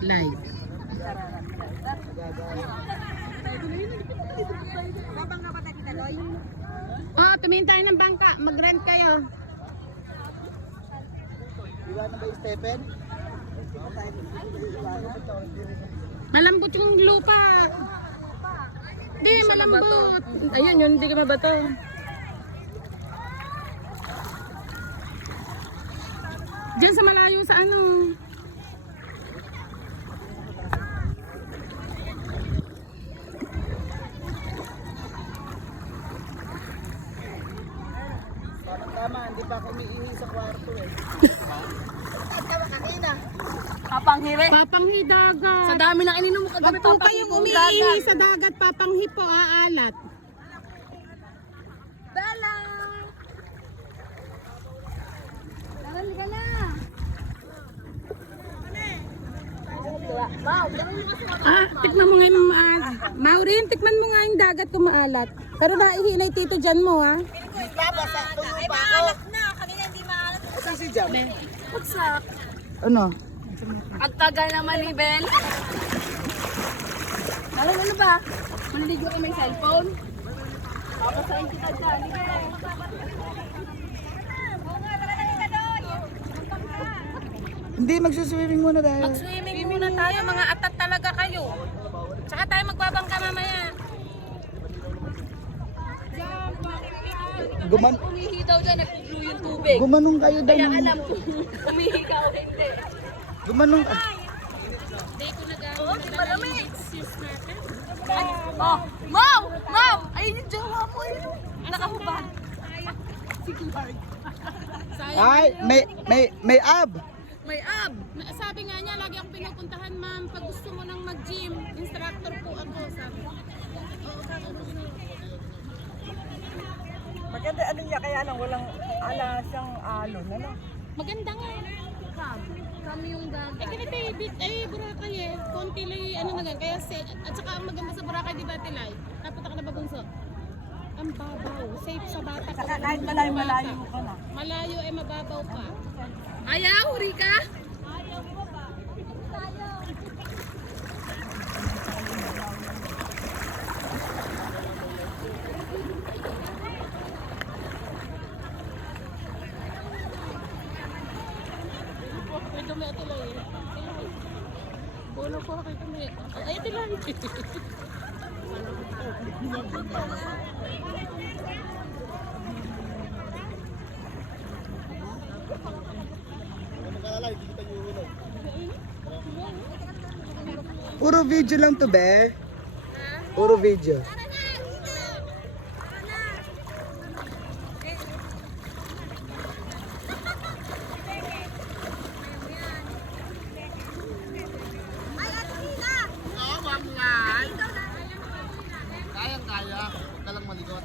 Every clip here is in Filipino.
Live. Oh, tumingin tayo ng bangka. Mag-rent kayo. Iwanan ba yung Stephen? Malambot yung lupa. Hindi, malambot. Ayan, yun, hindi ka mabato. Diyan sa malayo sa ano. Tama, hindi pa ako umiihi sa kwarto eh. Tama kanina. Papanghi dagat. Sa dami ng ininom mo Wag kagabi po kayong umiihi sa dagat. Papanghi po, aalat. Bella! Dahil ka na! Tikman mo nga yung Maureen, tikman mo nga yung dagat kung maalat. Pero naihinay tito dyan mo ha. Babasa, tuyo pa ako. Na! Kanina hindi maalat. Asan si Jam? Wagsak. Ano? Ang tagal naman ni Bel. Ano ba? Manligo ka may cellphone? Papasahin kita dyan. Hindi, magsuswimming muna tayo. Mag-swimming muna tayo, mga atat talaga kayo. Tsaka tayo magbabangka mamaya. Umihi daw dyan, nag-blue yung tubig. Gumanong kayo daw. Kaya alam ko, umihi ka o hindi. Gumanong ka. Oo, di malamig. Oh, Mom! Mom! Ayun yung jowa mo yun. Nakahubad. Ay, may ab. May ab. Sabi nga niya, lagi akong pinupuntahan ma'am. Pag gusto mo nang mag-gym, instructor po ako, sabi. Maganda ano niya kaya lang walang ala siyang alon, ano? Maganda nga. Kami yung dagat. Ganito Boracay eh. Konti lang yung ano na gan. Kaya at saka ang maganda sa Boracay, di ba Tilay? Napunta ka na ba Bunso? Ang babaw. Safe sa bata. Saka kahit malayo ka na. Malayo ay mababaw pa. Ayaw, huri ka? May dumi at Tilay eh. Bono ko kay dumi. Ay, Tilay. Puro video lang to, be. Puro video. Kayang-kaya. Huwag ka lang maligot.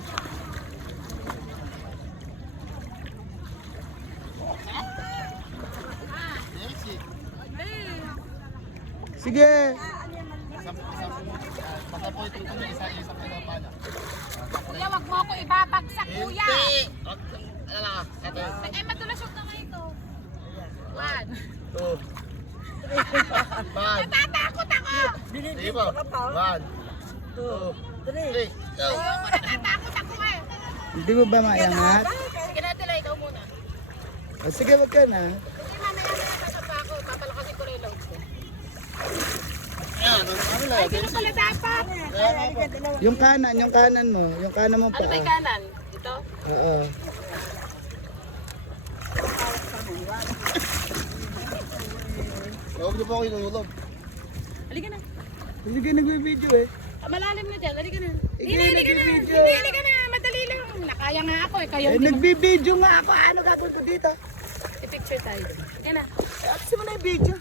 Sige. Kuya, wag mo ako ibabagsak, kuya. Hindi. Eh, madulas yung kamay ko. 1. 2. 3. Natatakot ako. Sige po. 1. 2. 3. Go. Ayoko, natatakot ako eh. Hindi mo ba maiangat? Sige na, Tilay, ikaw muna. O, sige, wag ka na. Hindi, mamaya na nakasapa ako. Papalakasin ko rin load ko. Ay, Sino pala dapat? yung kanan mo. Yung kanan mo pa. Ano may kanan? Ito? Oo. Huwag niyo po ako inulog. Halika na. Hindi ka nagbe-video eh. Malalim na dyan. Halika na. Ikaw Halika na. nag-video. Hindi, halika na. Madali lang. Nakaya nga ako eh. Kayo. Eh, nagbe-video nga ako. Ano gagawin ko dito? I-picture tayo. Halika na. Kasi mo na yung video.